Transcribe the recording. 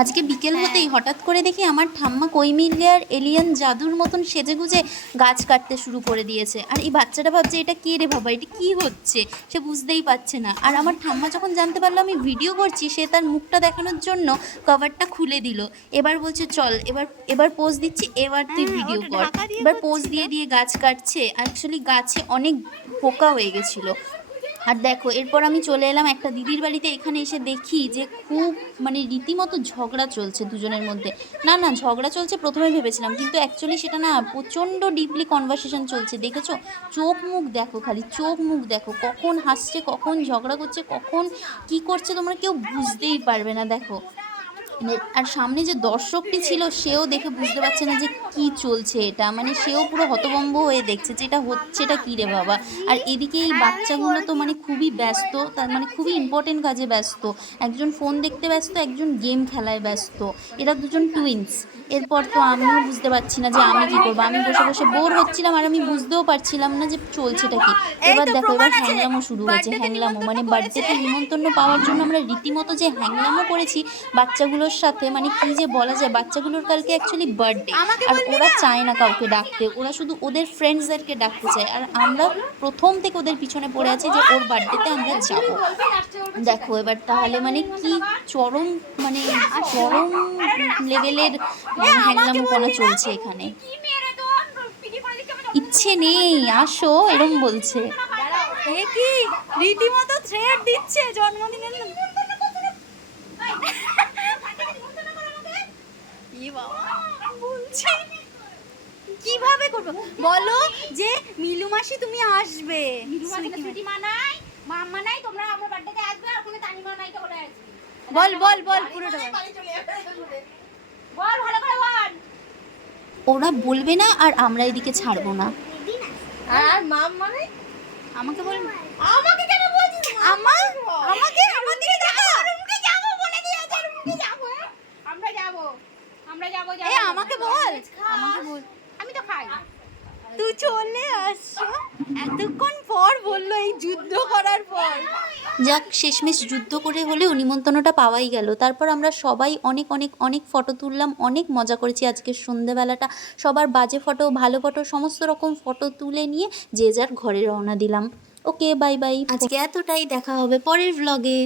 আজকে বিকেল হতেই হঠাৎ করে দেখি আমার ঠাম্মা কৈমিলিয়ার এলিয়ান জাদুর মতন সেজেগুজে গাছ কাটতে শুরু করে দিয়েছে। আর এই বাচ্চাটা ভাবছে এটা কে রে বাবা, এটা কি হচ্ছে, সে বুঝতেই পারছে না। আর আমার ঠাম্মা যখন জানতে পারলো আমি ভিডিও করছি, সে তার মুখটা দেখানোর জন্য কভারটা খুলে দিল। এবার বলছে চল, এবার পোজ দিচ্ছি, এবার তুই ভিডিও কর। এবার পোজ দিয়ে দিয়ে গাছ কাটছে। অ্যাকচুয়ালি গাছে অনেক পোকা হয়ে গেছিলো। আর দেখো এরপর আমি চলে এলাম একটা দিদির বাড়িতে। এখানে এসে দেখি যে খুব মানে রীতিমতো ঝগড়া চলছে দুজনের মধ্যে। না না, ঝগড়া চলছে প্রথমে ভেবেছিলাম, কিন্তু অ্যাকচুয়ালি সেটা না, প্রচণ্ড ডিপলি কনভারসেশন চলছে। দেখেছো, চোখ মুখ দেখো, খালি চোখ মুখ দেখো, কখন হাসছে, কখন ঝগড়া করছে, কখন কি করছে তোমরা কেউ বুঝতেই পারবে না। দেখো, আর সামনে যে দর্শকটি ছিল সেও দেখে বুঝতে পারছে না যে কি চলছে এটা, মানে সেও পুরো হতভম্ব হয়ে দেখছে যে এটা হচ্ছেটা কী রে বাবা। আর এদিকে এই বাচ্চাগুলো তো মানে খুবই ব্যস্ত, তার মানে খুবই ইম্পর্টেন্ট কাজে ব্যস্ত। একজন ফোন দেখতে ব্যস্ত, একজন গেম খেলায় ব্যস্ত। এরা দুজন টুইন্স। এরপর তো আমিও বুঝতে পারছি না যে আমি কী করবো। আমি বসে বসে বোর হচ্ছিলাম আর আমি বুঝতেও পারছিলাম না যে চলছেটা কি। এবার দেখো, এবার হ্যাংলামো শুরু হয়েছে। হ্যাংলামো মানে বার্থডেতে নিমন্ত্রণ পাওয়ার জন্য আমরা রীতিমতো যে হ্যাংলামো করেছি বাচ্চাগুলোর সাথে, মানে কি যে বলা যায়। বাচ্চাগুলোর কালকে অ্যাকচুয়ালি বার্থডে, আর ওরা চায় না কাউকে ডাকতে, ওরা শুধু ওদের ফ্রেন্ডসদেরকে ডাকতে চায়। আর আমরা প্রথম থেকে ওদের পিছনে পড়ে আছি যে ওর বার্থডেতে আমরা যাব। দেখো এবার তাহলে মানে কি চরম, মানে চরম লেভেলের হ্যাংলামোপনা চলছে এখানে। ইচ্ছে নেই আসো, এরম বলছে। এ কি রীতিমতো থ্রেড দিচ্ছে জন্মদিনের। কিভাবে করবো বলো যে মিলু মাসি তুমি আসবে, মাম্মা নাই, তোমরা আমার বার্থডেতে আসবে, আর কোনো তানিমা নাই তো বলে আসবে। বল বল বল পুরোটা বল ভালো করে বল। ওরা বলবে না আর আমরা এদিকে ছাড়বো না। আর মাম্মা নাই, আমাকে বল। আমাকে কেন বলছিস? আমাকে আমাদের দেখা রুমকে যাব বলে দিয়েছে, রুমকে যাব। আমরা যাব এই আমাকে বল, আমাকে বল। আমি তো খাই। তুই চলে আসছো এতক্ষণ পর, বললো এই যুদ্ধ করার পর। যাক, শেষমেশ যুদ্ধ করে হলেও নিমন্ত্রণটা পাওয়াই গেল। তারপর আমরা সবাই অনেক অনেক অনেক ফটো তুললাম, অনেক মজা করেছি আজকের সন্ধেবেলাটা। সবার বাজে ফটো, ভালো ফটো, সমস্ত রকম ফটো তুলে নিয়ে যে যার ঘরে রওনা দিলাম। ওকে, বাই বাই, আজকে এতটাই, দেখা হবে পরের ভ্লগে।